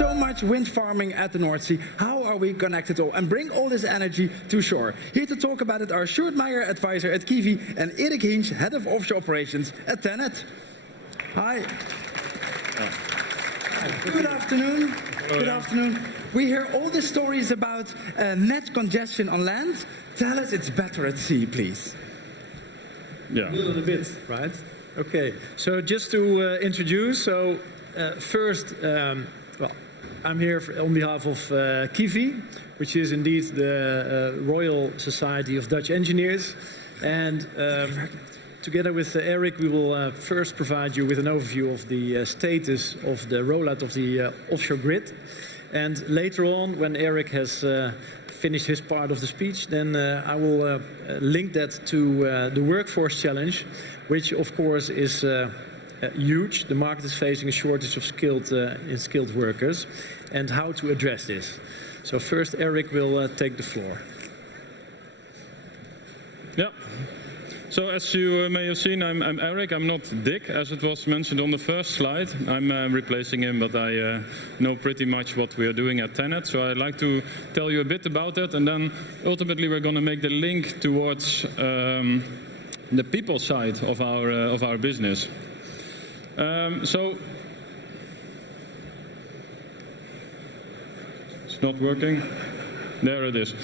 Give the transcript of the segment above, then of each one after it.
so much wind farming at the North Sea. How are we connected all and bring all this energy to shore? Here to talk about it are Sjoerd Meijer, advisor at KIVI, and Erik Hinch, head of offshore operations at TenneT. Hi. Good afternoon. Good afternoon. We hear all the stories about net congestion on land. Tell us it's better at sea, please. Yeah. A little bit, right? Okay. So just to introduce, first, well, I'm here on behalf of KIVI, which is indeed the Royal Society of Dutch Engineers, and together with Erik, we will first provide you with an overview of the status of the rollout of the offshore grid. And later on, when Erik has finished his part of the speech, then I will link that to the workforce challenge, which of course is huge. The market is facing a shortage of skilled workers, and how to address this. So first, Erik will take the floor. Yeah. So as you may have seen, I'm Erik. I'm not Dick, as it was mentioned on the first slide. I'm replacing him, but I know pretty much what we are doing at TenneT. So I'd like to tell you a bit about it, and then ultimately we're going to make the link towards the people side of our business. So it's not working. There it is.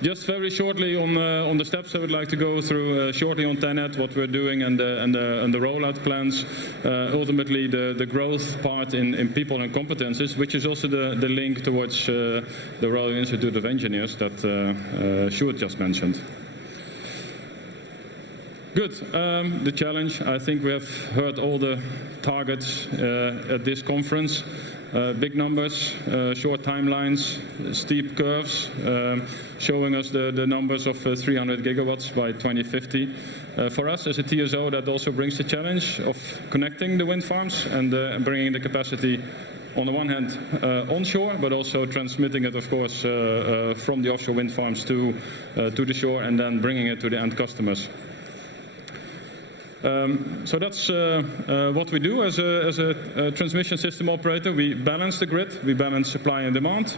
Just very shortly on the steps I would like to go through shortly on TenneT, what we're doing and the rollout plans. Ultimately the growth part in people and competences, which is also the link towards the Royal Institute of Engineers that Sjoerd just mentioned. Good. The challenge, I think we have heard all the targets at this conference. Big numbers, short timelines, steep curves, showing us the numbers of 300 gigawatts by 2050. For us as a TSO, that also brings the challenge of connecting the wind farms and bringing the capacity on the one hand onshore, but also transmitting it, of course, from the offshore wind farms to the shore and then bringing it to the end customers. So that's what we do as a transmission system operator. We balance the grid, we balance supply and demand,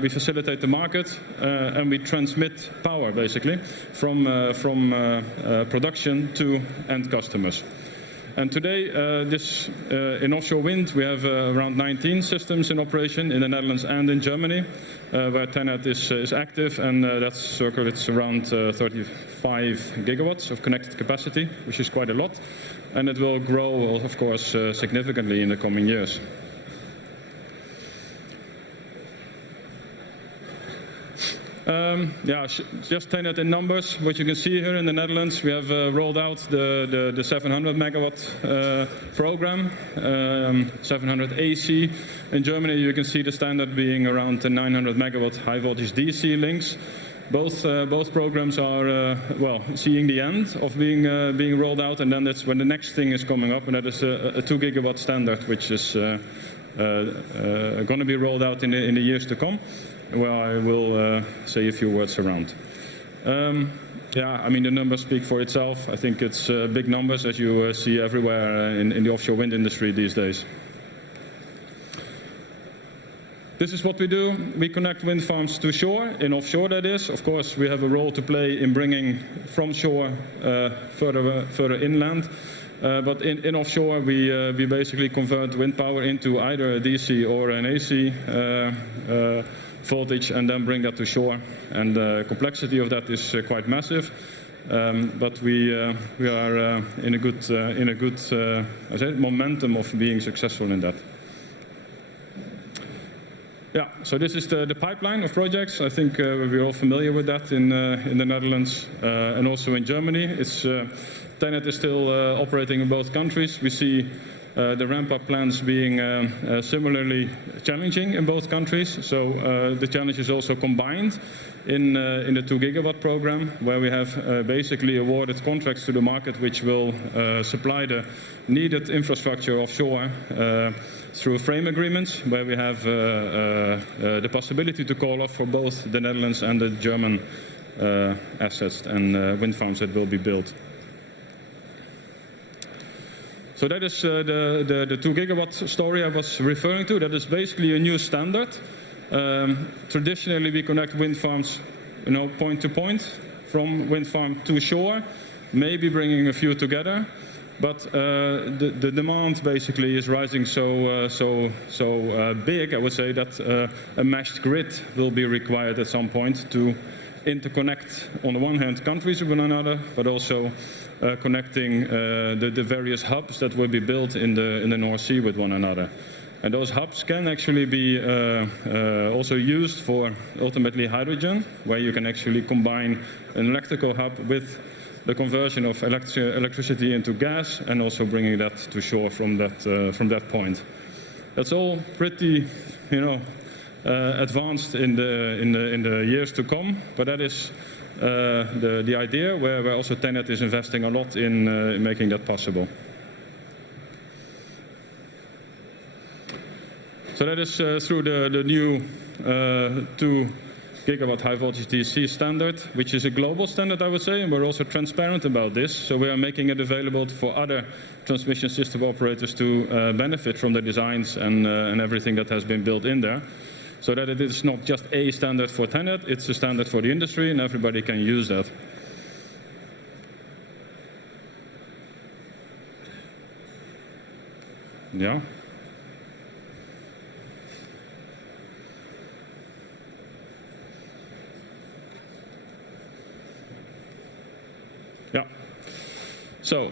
we facilitate the market, and we transmit power, basically, from production to end customers. And today, in offshore wind, we have around 19 systems in operation in the Netherlands and in Germany, where TenneT is active, and it's around 35 gigawatts of connected capacity, which is quite a lot, and it will grow, of course, significantly in the coming years. Yeah, just TenneT in numbers. What you can see here in the Netherlands, we have rolled out the 700 megawatt program, 700 AC. In Germany, you can see the standard being around the 900 megawatt high voltage DC links. Both programs are well, seeing the end of being rolled out, and then that's when the next thing is coming up, and that is a 2 gigawatt standard, which is going to be rolled out in the years to come, where I will say a few words around. Yeah, I mean, the numbers speak for itself. I think it's big numbers, as you see everywhere in the offshore wind industry these days. This is what we do. We connect wind farms to shore, in offshore that is. Of course, we have a role to play in bringing from shore further inland. But in offshore, we basically convert wind power into either a DC or an AC voltage, and then bring that to shore. And the complexity of that is quite massive. But we are in a good I say, momentum of being successful in that. Yeah, so this is the pipeline of projects. I think we're all familiar with that in the Netherlands and also in Germany. TenneT is still operating in both countries. We see the ramp-up plans being similarly challenging in both countries. So the challenge is also combined in the 2 gigawatt program, where we have basically awarded contracts to the market which will supply the needed infrastructure offshore through frame agreements, where we have the possibility to call off for both the Netherlands and the German assets and wind farms that will be built. So that is the 2 gigawatt story I was referring to. That is basically a new standard. Traditionally, we connect wind farms, point to point, from wind farm to shore, maybe bringing a few together. But the demand basically is rising so big, I would say, that a meshed grid will be required at some point to interconnect, on the one hand, countries with one another, but also connecting the various hubs that will be built in the North Sea with one another. And those hubs can actually be also used for ultimately hydrogen, where you can actually combine an electrical hub with the conversion of electricity into gas, and also bringing that to shore from that point. That's all pretty, advanced in the years to come, but that is the idea where also TenneT is investing a lot in making that possible. So that is through the new 2 gigawatt high voltage DC standard, which is a global standard, I would say, and we're also transparent about this. So we are making it available for other transmission system operators to benefit from the designs and everything that has been built in there. So that it is not just a standard for TenneT, it's a standard for the industry, and everybody can use that. Yeah. Yeah. So,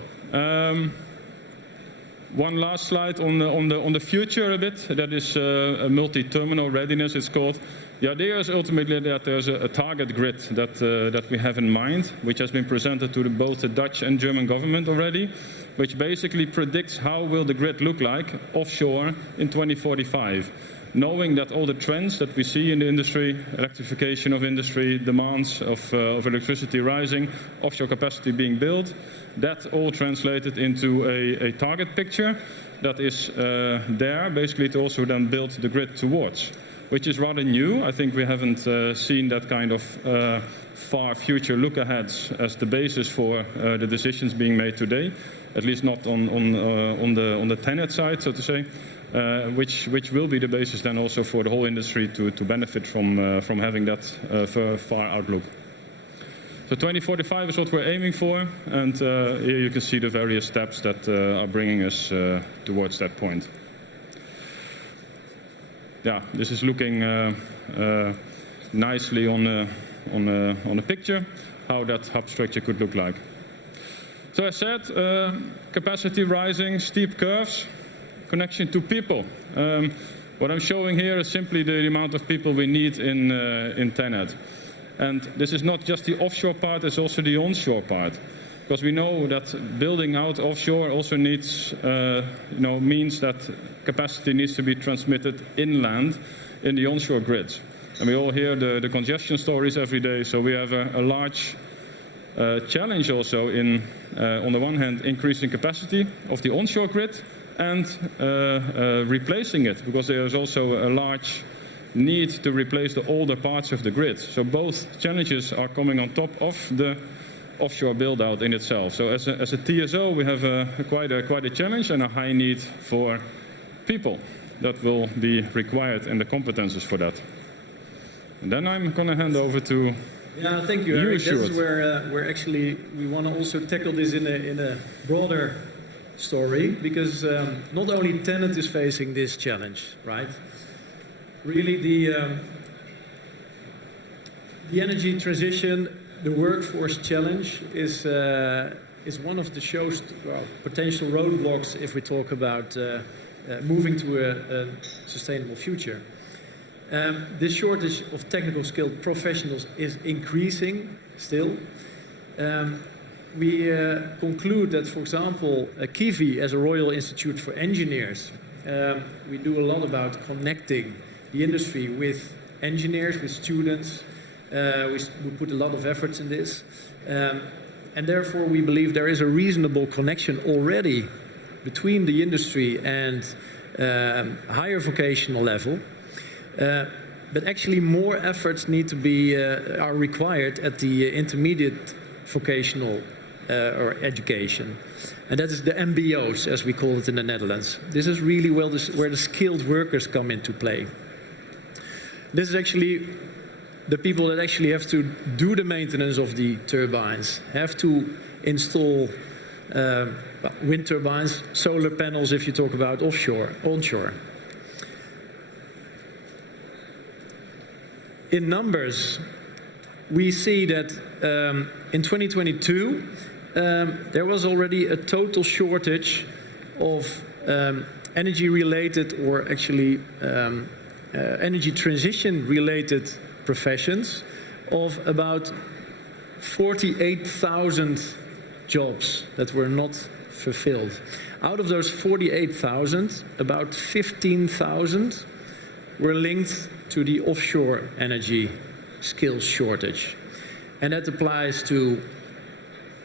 one last slide on the future a bit. That is a multi-terminal readiness, it's called. The idea is ultimately that there's a target grid that we have in mind, which has been presented to both the Dutch and German government already, which basically predicts how will the grid look like offshore in 2045. Knowing that all the trends that we see in the industry, electrification of industry, demands of electricity rising, offshore capacity being built, that all translated into a target picture that is there basically to also then build the grid towards, which is rather new. I think we haven't seen that kind of far future look-aheads as the basis for the decisions being made today, at least not on the TenneT side, so to say. Which will be the basis then also for the whole industry to benefit from having that far outlook. So 2045 is what we're aiming for, and here you can see the various steps that are bringing us towards that point. Yeah, this is looking nicely on a picture how that hub structure could look like. So as said, capacity rising, steep curves. Connection to people. What I'm showing here is simply the amount of people we need in TenneT. And this is not just the offshore part, it's also the onshore part. Because we know that building out offshore also needs, means that capacity needs to be transmitted inland in the onshore grids. And we all hear the congestion stories every day, so we have a large challenge also in, on the one hand, increasing capacity of the onshore grid, and replacing it, because there is also a large need to replace the older parts of the grid. So both challenges are coming on top of the offshore build-out in itself. So as a TSO, we have quite a challenge and a high need for people that will be required and the competences for that. And then I'm going to hand over to Yeah, thank you, Eric. This is where actually we want to also tackle this in a broader story, because not only TenneT is facing this challenge, right? Really, the energy transition, the workforce challenge is one of the potential roadblocks if we talk about moving to a sustainable future. This shortage of technical skilled professionals is increasing still. We conclude that, for example, KIVI, as a Royal Institute for Engineers, we do a lot about connecting the industry with engineers, with students. We put a lot of efforts in this. And therefore, we believe there is a reasonable connection already between the industry and higher vocational level. But actually, more efforts need to be are required at the intermediate vocational or education. And that is the MBOs, as we call it in the Netherlands. This is really where the skilled workers come into play. This is actually the people that actually have to do the maintenance of the turbines, have to install wind turbines, solar panels if you talk about offshore, onshore. In numbers, we see that in 2022, there was already a total shortage of energy-related, or actually energy transition-related professions of about 48,000 jobs that were not fulfilled. Out of those 48,000, about 15,000 were linked to the offshore energy skills shortage. And that applies to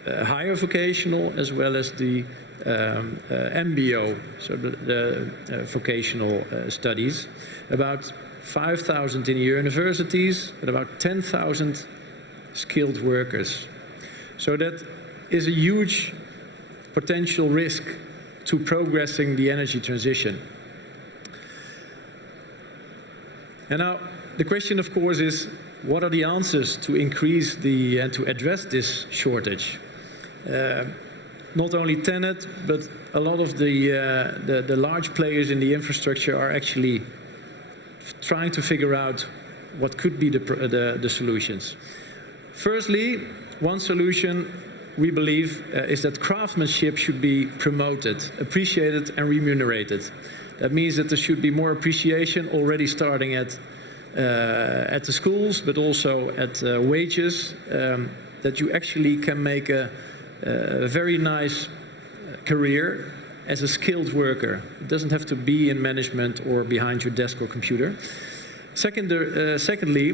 higher vocational as well as the MBO, so the vocational studies. About 5,000 in universities and about 10,000 skilled workers. So that is a huge potential risk to progressing the energy transition. And now the question, of course, is what are the answers to increase and to address this shortage? Not only TenneT, but a lot of the large players in the infrastructure are actually trying to figure out what could be the solutions. Firstly, one solution we believe is that craftsmanship should be promoted, appreciated and remunerated. That means that there should be more appreciation already starting at the schools, but also at wages, that you actually can make a very nice career as a skilled worker. It doesn't have to be in management or behind your desk or computer. Secondly,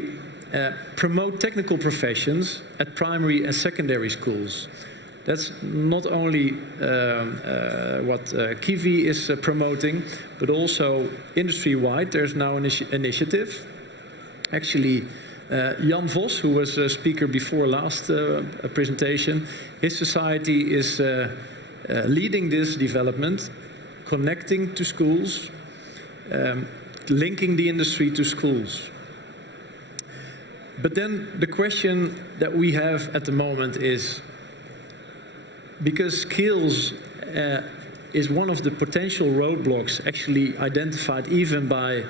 promote technical professions at primary and secondary schools. That's not only what KIVI is promoting, but also industry-wide. There's now an initiative. Actually, Jan Vos, who was a speaker before last presentation, his society is leading this development, connecting to schools, linking the industry to schools. But then the question that we have at the moment is, because skills is one of the potential roadblocks actually identified even by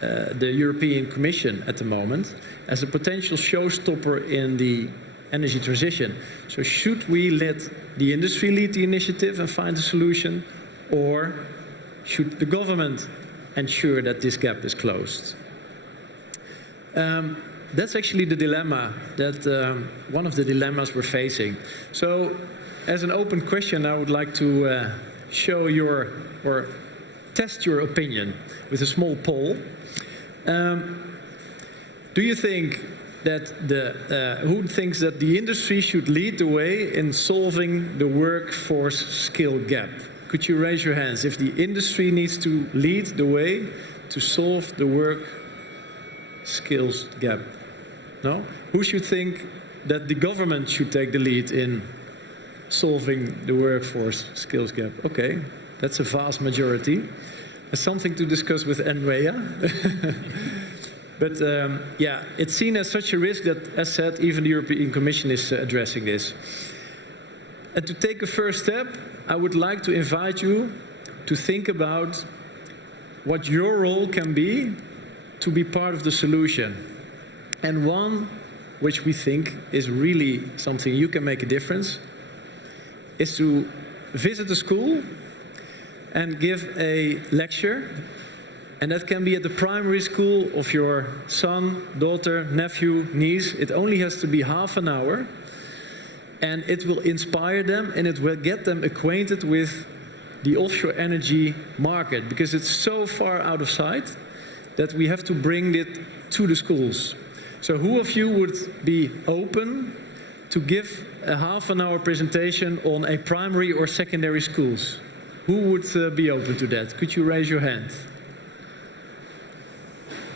the European Commission at the moment as a potential showstopper in the energy transition. So should we let the industry lead the initiative and find a solution, or should the government ensure that this gap is closed? That's actually the dilemma, that one of the dilemmas we're facing. So as an open question, I would like to show or test your opinion with a small poll. Do you think that who thinks that the industry should lead the way in solving the workforce skill gap? Could you raise your hands if the industry needs to lead the way to solve the work skills gap? No? Who should think that the government should take the lead in solving the workforce skills gap? Okay, that's a vast majority. There's something to discuss with Andrea. But yeah, it's seen as such a risk that, as said, even the European Commission is addressing this. And to take a first step, I would like to invite you to think about what your role can be to be part of the solution. And one which we think is really something you can make a difference is to visit a school and give a lecture. And that can be at the primary school of your son, daughter, nephew, niece. It only has to be half an hour. And it will inspire them and it will get them acquainted with the offshore energy market, because it's so far out of sight that we have to bring it to the schools. So who of you would be open to give a half an hour presentation on a primary or secondary schools? Who would be open to that? Could you raise your hand?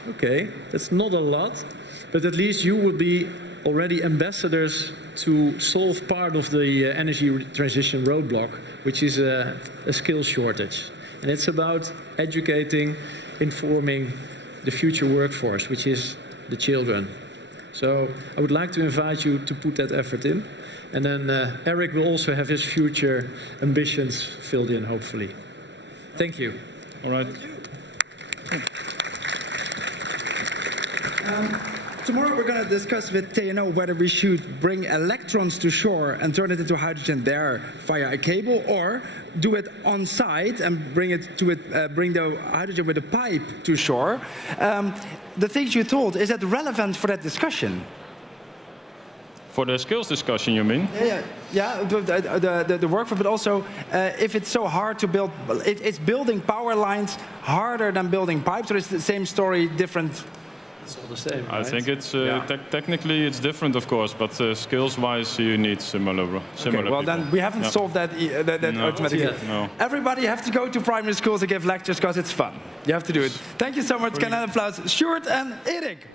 Okay, that's not a lot, but at least you would be already ambassadors to solve part of the energy transition roadblock, which is a skill shortage. And it's about educating, informing the future workforce, which is the children. So I would like to invite you to put that effort in. And then Eric will also have his future ambitions filled in, hopefully. Thank you. All right. Tomorrow we're going to discuss with TNO whether we should bring electrons to shore and turn it into hydrogen there via a cable, or do it on site and bring the hydrogen with a pipe to shore. The things you told, is that relevant for that discussion? For the skills discussion, you mean? Yeah. The workforce, but also if it's so hard to build, it's building power lines harder than building pipes, or it's the same story, different? It's all the same, I right? think it's technically it's different, of course, but skills-wise you need similar Okay, well, people. then we haven't solved that No. automatically. No. Everybody have to go to primary schools to give lectures because it's fun. You have to do it. Thank you so much. Can I have applause? Sjoerd and Erik.